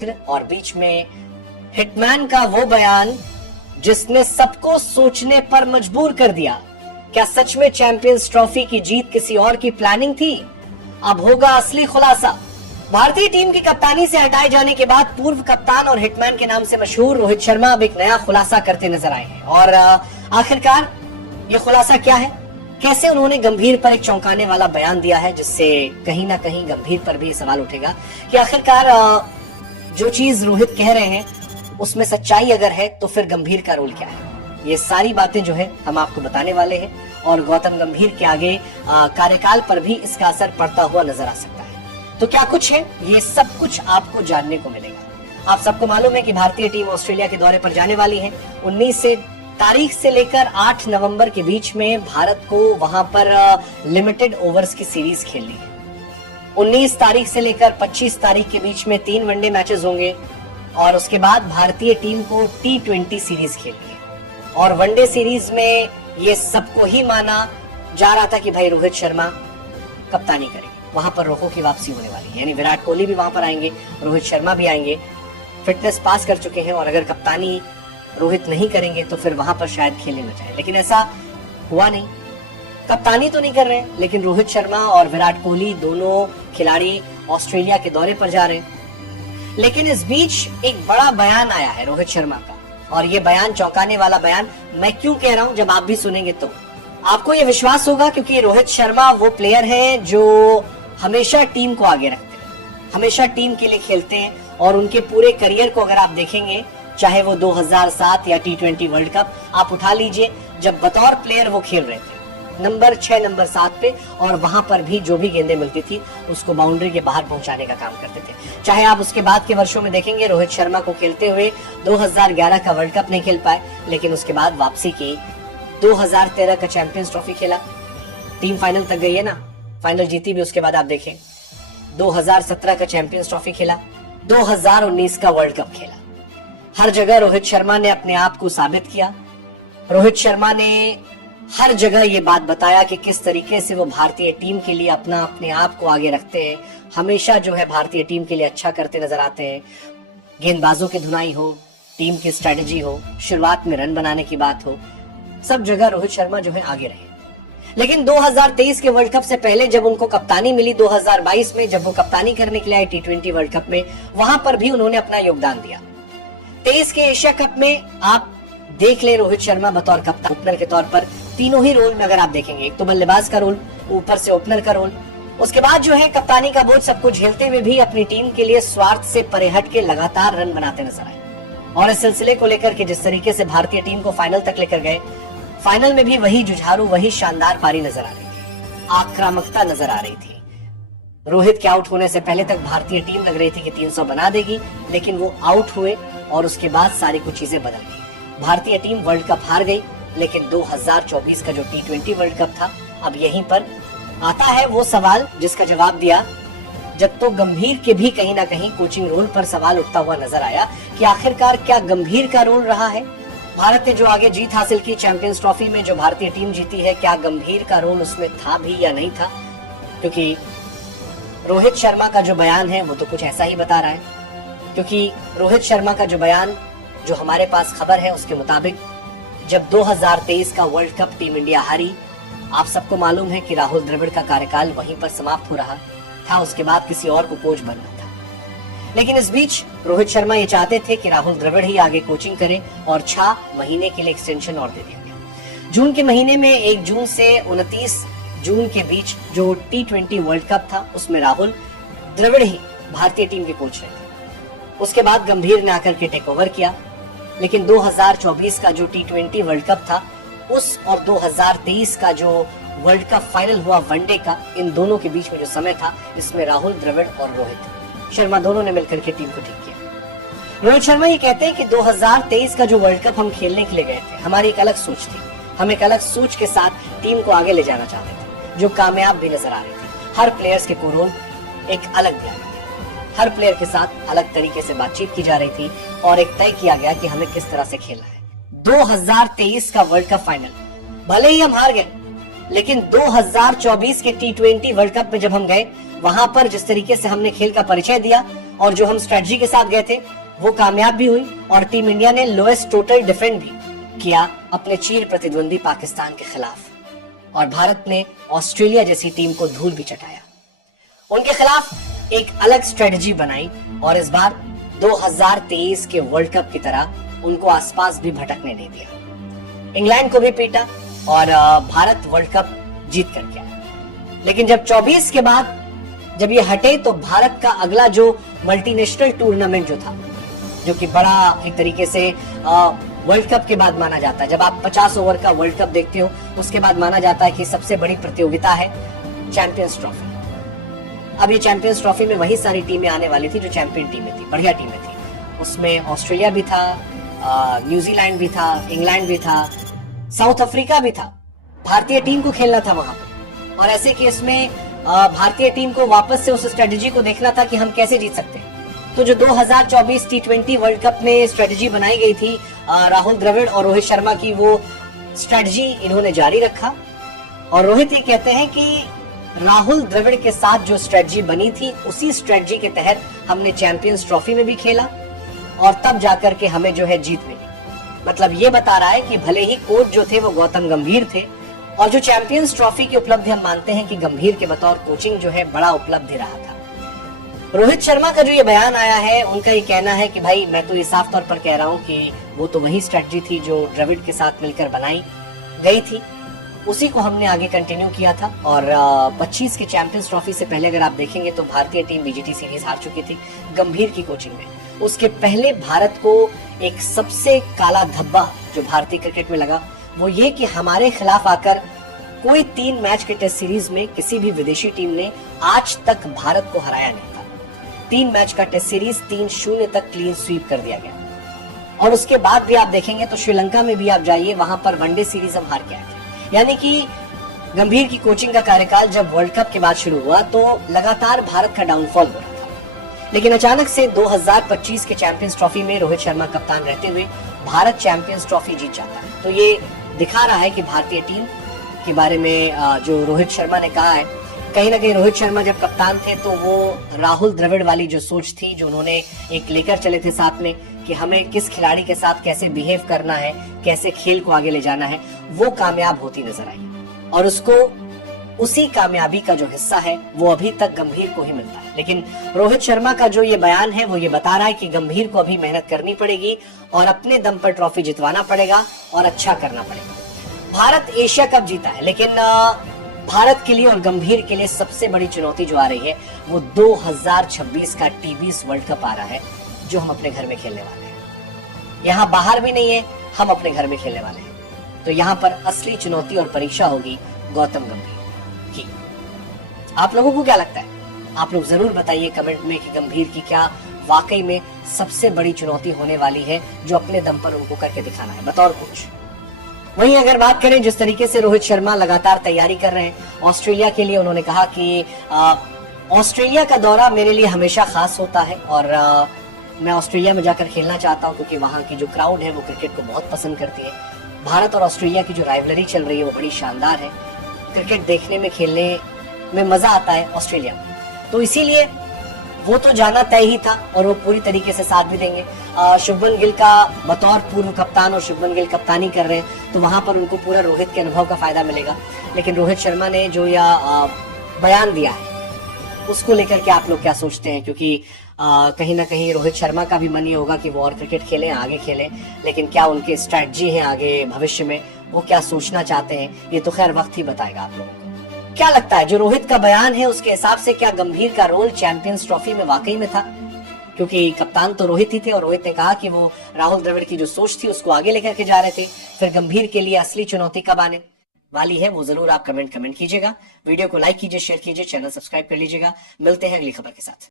और बीच में हिटमैन का वो बयान जिसने सबको सोचने पर मजबूर कर दिया। क्या सच में चैंपियंस ट्रॉफी की जीत किसी और की प्लानिंग थी? अब होगा असली खुलासा। भारतीय टीम की कप्तानी से हटाए जाने के बाद पूर्व कप्तान और हिटमैन के नाम से मशहूर रोहित शर्मा अब एक नया खुलासा करते नजर आए हैं। और आखिरकार ये खुलासा क्या है? कैसे उन्होंने गंभीर पर एक चौंकाने वाला बयान दिया है, जिससे कहीं ना कहीं गंभीर पर भी सवाल उठेगा कि आखिरकार जो चीज रोहित कह रहे हैं उसमें सच्चाई अगर है तो फिर गंभीर का रोल क्या है। ये सारी बातें जो है हम आपको बताने वाले हैं और गौतम गंभीर के आगे कार्यकाल पर भी इसका असर पड़ता हुआ नजर आ सकता है। तो क्या कुछ है, ये सब कुछ आपको जानने को मिलेगा। आप सबको मालूम है कि भारतीय टीम ऑस्ट्रेलिया के दौरे पर जाने वाली है। 19 तारीख से लेकर 8 नवंबर के बीच में भारत को वहां पर लिमिटेड ओवर्स की सीरीज खेलनी है। 19 तारीख से लेकर 25 तारीख के बीच में 3 वनडे मैचेस होंगे और उसके बाद भारतीय टीम को T20 सीरीज खेलनी है। और वनडे सीरीज में ये सबको ही माना जा रहा था कि भाई रोहित शर्मा कप्तानी करेंगे। वहां पर रोको की वापसी होने वाली है, यानी विराट कोहली भी वहां पर आएंगे, रोहित शर्मा भी आएंगे, फिटनेस पास कर चुके हैं। और अगर कप्तानी रोहित नहीं करेंगे तो फिर वहां पर शायद खेलने न जाए, लेकिन ऐसा हुआ नहीं। कप्तानी तो नहीं कर रहे हैं, लेकिन रोहित शर्मा और विराट कोहली दोनों खिलाड़ी ऑस्ट्रेलिया के दौरे पर जा रहे हैं। लेकिन इस बीच एक बड़ा बयान आया है रोहित शर्मा का, और ये बयान चौंकाने वाला बयान मैं क्यों कह रहा हूं, जब आप भी सुनेंगे तो आपको ये विश्वास होगा, क्योंकि रोहित शर्मा वो प्लेयर हैं जो हमेशा टीम को आगे रखते हैं, हमेशा टीम के लिए खेलते हैं। और उनके पूरे करियर को अगर आप देखेंगे, चाहे वो 2007 या T20 वर्ल्ड कप आप उठा लीजिए, जब बतौर प्लेयर वो खेल रहे थे नंबर 6 नंबर 7 पे, और वहां पर भी जो भी गेंदें मिलती थी उसको बाउंड्री के बाहर पहुंचाने का काम करते थे। चाहे आप उसके बाद के वर्षों में देखेंगे रोहित शर्मा को खेलते हुए 2011 का वर्ल्ड कप नहीं खेल पाए, लेकिन उसके बाद वापसी की, 2013 का चैंपियंस ट्रॉफी खेला, टीम फाइनल तक गई है ना, फाइनल जीती भी। उसके बाद आप देखें 2017 का चैंपियंस ट्रॉफी खेला, 2019 का वर्ल्ड कप खेला। हर जगह रोहित शर्मा ने अपने आप को साबित किया। रोहित शर्मा ने हर जगह ये बात बताया कि किस तरीके से वो भारतीय टीम के लिए अपने आप को आगे रखते हैं, हमेशा जो है भारतीय टीम के लिए अच्छा करते नजर आते हैं। गेंदबाजों की धुनाई हो, टीम की स्ट्रेटेजी हो, शुरुआत में रन बनाने की बात हो, सब जगह रोहित शर्मा जो है आगे रहे। लेकिन 2023 के वर्ल्ड कप से पहले जब उनको कप्तानी मिली, 2022 में जब वो कप्तानी करने के लिए आए T20 वर्ल्ड कप में, वहां पर भी उन्होंने अपना योगदान दिया। 23 के एशिया कप में आप देख ले रोहित शर्मा बतौर कप्तान ओपनर के तौर पर, तीनों ही रोल में अगर आप देखेंगे, एक तो बल्लेबाज का रोल, ऊपर से ओपनर का रोल, उसके बाद जो है कप्तानी का बोझ सब कुछ झेलते हुए भी अपनी टीम के लिए स्वार्थ से परे हट के लगातार रन बनाते नजर आए। और इस सिलसिले को लेकर के जिस तरीके से भारतीय टीम को फाइनल तक लेकर गए, फाइनल में भी वही जुझारू, वही शानदार पारी नजर आ रही थी, आक्रामकता नजर आ रही थी। रोहित के आउट होने से पहले तक भारतीय टीम लग रही थी कि 300 बना देगी, लेकिन वो आउट हुए और उसके बाद सारी कुछ चीजें बदल गई। भारतीय टीम वर्ल्ड कप हार गई, लेकिन 2024 का जो T20 वर्ल्ड कप था, अब यहीं पर आता है वो सवाल जिसका जवाब दिया जब तो गंभीर के भी कहीं ना कहीं कोचिंग रोल पर सवाल उठता हुआ नजर आया कि आखिरकार क्या गंभीर का रोल रहा है। भारत ने जो आगे जीत हासिल की चैंपियंस ट्रॉफी में, जो भारतीय टीम जीती है, क्या गंभीर का रोल उसमें था भी या नहीं था? क्योंकि रोहित शर्मा का जो बयान है वो तो कुछ ऐसा ही बता रहा है। क्योंकि रोहित शर्मा का जो बयान, जो हमारे पास खबर है, उसके मुताबिक जब 2023 का वर्ल्ड कप टीम इंडिया हारी, आप सबको मालूम है कि राहुल द्रविड़ का कार्यकाल वहीं पर समाप्त हो रहा था, उसके बाद किसी और को कोच बनना था। लेकिन इस बीच रोहित शर्मा ये चाहते थे कि राहुल द्रविड़ ही आगे कोचिंग करे, और 6 महीने के लिए एक्सटेंशन और दे दिया गया। जून के महीने में 1 जून से 29 जून के बीच जो T20 वर्ल्ड कप था, उसमें राहुल द्रविड़ ही भारतीय टीम के कोच रहे थे। उसके बाद गंभीर ने आकर के टेक ओवर किया। लेकिन 2024 का जो T20 वर्ल्ड कप था, उस और 2023 का जो वर्ल्ड कप फाइनल हुआ वनडे का, इन दोनों के बीच में जो समय था, इसमें राहुल द्रविड़ और रोहित शर्मा दोनों ने मिलकर के टीम को ठीक किया। रोहित शर्मा ये कहते हैं कि 2023 का जो वर्ल्ड कप हम खेलने के लिए गए थे, हमारी एक अलग सोच थी, हम एक अलग सोच के साथ टीम को आगे ले जाना चाहते थे, जो कामयाब भी नजर आ रही थी। हर प्लेयर्स के को रोल एक अलग दिया गया, हर प्लेयर के साथ अलग तरीके से बातचीत की जा रही थी, और एक तय किया गया कि हमें किस तरह से खेलना है। 2023 का वर्ल्ड कप फाइनल भले ही हम हार गए, लेकिन 2024 के T20 वर्ल्ड कप में जब हम गए, वहां पर जिस तरीके से हमने खेल का परिचय दिया, और जो हम स्ट्रेटजी के साथ गए थे वो कामयाब भी हुई और टीम इंडिया ने लोएस्ट टोटल डिफेंड भी किया अपने चीर प्रतिद्वंदी पाकिस्तान के खिलाफ और भारत ने ऑस्ट्रेलिया जैसी टीम को धूल भी चटाया। उनके खिलाफ एक अलग स्ट्रेटजी बनाई और इस बार 2023 के वर्ल्ड कप की तरह उनको आसपास भी भटकने नहीं दिया। इंग्लैंड को भी पीटा और भारत वर्ल्ड कप जीत करके आया। लेकिन जब 24 के बाद जब ये हटे तो भारत का अगला जो मल्टीनेशनल टूर्नामेंट जो था, जो कि बड़ा एक तरीके से वर्ल्ड कप के बाद माना जाता है, जब आप 50 ओवर का वर्ल्ड कप देखते हो उसके बाद माना जाता है कि सबसे बड़ी प्रतियोगिता है चैंपियंस ट्रॉफी। अब ये चैंपियंस ट्रॉफी में वही सारी टीमें आने वाली थी जो चैंपियन टीमें थी, बढ़िया टीमें थी। उसमें ऑस्ट्रेलिया भी था, न्यूजीलैंड भी था, इंग्लैंड भी था, साउथ अफ्रीका भी था। भारतीय टीम को खेलना था वहां पे और ऐसे केस में भारतीय टीम को वापस से उस स्ट्रेटजी को देखना था कि हम कैसे जीत सकते हैं। तो जो 2024 टी20 वर्ल्ड कप में स्ट्रेटजी बनाई गई थी राहुल द्रविड़ और रोहित शर्मा की, वो स्ट्रेटजी इन्होंने जारी रखा और रोहित ये कहते हैं कि राहुल द्रविड़ के साथ जो स्ट्रेटजी बनी थी उसी स्ट्रेटजी के तहत हमने चैंपियंस ट्रॉफी में भी खेला और तब जाकर के हमें जो है जीत मिली। मतलब ये बता रहा है कि भले ही कोच जो थे वो गौतम गंभीर थे और जो चैंपियंस ट्रॉफी की उपलब्धि हम मानते हैं कि गंभीर के बतौर कोचिंग जो है बड़ा उपलब्धि रहा था। रोहित शर्मा का जो ये बयान आया है, उनका ये कहना है कि भाई मैं तो ये साफ तौर पर कह रहा हूं कि वो तो वही स्ट्रेटजी थी जो द्रविड़ के साथ मिलकर बनाई गई थी, उसी को हमने आगे कंटिन्यू किया था। और 25 के चैंपियंस ट्रॉफी से पहले अगर आप देखेंगे तो भारतीय टीम बीजीटी सीरीज हार चुकी थी गंभीर की कोचिंग में। उसके पहले भारत को एक सबसे काला धब्बा जो भारतीय क्रिकेट में लगा वो ये कि हमारे खिलाफ आकर कोई 3 मैच के टेस्ट सीरीज में किसी भी विदेशी टीम ने आज तक भारत को हराया नहीं था। 3 मैच का टेस्ट सीरीज 3-0 तक क्लीन स्वीप कर दिया गया और उसके बाद भी आप देखेंगे तो श्रीलंका में भी आप जाइए, वहां पर वनडे सीरीज हम हार के आए थे। यानी कि गंभीर की कोचिंग का कार्यकाल जब वर्ल्ड कप के बाद शुरू हुआ तो लगातार भारत का डाउनफॉल हो रहा था। लेकिन अचानक से 2025 के चैंपियंस ट्रॉफी में रोहित शर्मा कप्तान रहते हुए भारत चैंपियंस ट्रॉफी जीत जाता है। तो ये दिखा रहा है कि भारतीय टीम के बारे में जो रोहित शर्मा ने कहा है, कहीं ना कहीं रोहित शर्मा जब कप्तान थे तो वो राहुल द्रविड़ वाली जो सोच थी, जो उन्होंने एक लेकर चले थे साथ में कि हमें किस खिलाड़ी के साथ कैसे बिहेव करना है, कैसे खेल को आगे ले जाना है, वो कामयाब होती नजर आई और उसको उसी कामयाबी का जो हिस्सा है वो अभी तक गंभीर को ही मिलता है। लेकिन रोहित शर्मा का जो ये बयान है वो ये बता रहा है कि गंभीर को अभी मेहनत करनी पड़ेगी और अपने दम पर ट्रॉफी जितवाना पड़ेगा और अच्छा करना पड़ेगा। भारत एशिया कप जीता है, लेकिन भारत के लिए और गंभीर के लिए सबसे बड़ी चुनौती जो आ रही है वो 2026 का टी20 वर्ल्ड कप आ रहा है जो हम अपने घर में खेलने वाले हैं। यहाँ बाहर भी नहीं है, हम अपने घर में खेलने वाले हैं। तो यहाँ पर असली चुनौती और परीक्षा होगी गौतम गंभीर की। आप लोगों को क्या लगता है? आप लोग जरूर बताइए कमेंट में कि गंभीर की क्या वाकई में सबसे बड़ी चुनौती होने वाली है जो अपने दम पर उनको करके दिखाना है बतौर कोच। वहीं अगर बात करें जिस तरीके से रोहित शर्मा लगातार तैयारी कर रहे हैं ऑस्ट्रेलिया के लिए, उन्होंने कहा कि ऑस्ट्रेलिया का दौरा मेरे लिए हमेशा खास होता है और मैं ऑस्ट्रेलिया में जाकर खेलना चाहता हूं क्योंकि वहां की जो क्राउड है वो क्रिकेट को बहुत पसंद करती है। भारत और ऑस्ट्रेलिया की जो राइवलरी चल रही है वो बड़ी शानदार है। क्रिकेट देखने में, खेलने में मजा आता है ऑस्ट्रेलिया में, तो इसीलिए वो तो जाना तय ही था और वो पूरी तरीके से साथ भी देंगे। शुभमन गिल का बतौर पूर्व कप्तान और शुभमन गिल कप्तानी कर रहे हैं तो वहां पर उनको पूरा रोहित के अनुभव का फायदा मिलेगा। लेकिन रोहित शर्मा ने जो यह बयान दिया है उसको लेकर के आप लोग क्या सोचते हैं? क्योंकि कहीं ना कहीं रोहित शर्मा का भी मन ये होगा कि वो और क्रिकेट खेलें, आगे खेलें, लेकिन क्या उनके स्ट्रैटेजी है आगे भविष्य में, वो क्या सोचना चाहते हैं, ये तो खैर वक्त ही बताएगा आप लोगों को। क्या लगता है जो रोहित का बयान है उसके हिसाब से क्या गंभीर का रोल चैंपियंस ट्रॉफी में वाकई में था? क्योंकि कप्तान तो रोहित ही थे और रोहित ने कहा कि वो राहुल द्रविड़ की जो सोच थी उसको आगे लेकर के जा रहे थे। फिर गंभीर के लिए असली चुनौती कब आने वाली है वो जरूर आप कमेंट कीजिएगा। वीडियो को लाइक कीजिए, शेयर कीजिए, चैनल सब्सक्राइब कर लीजिएगा। मिलते हैं अगली खबर के साथ।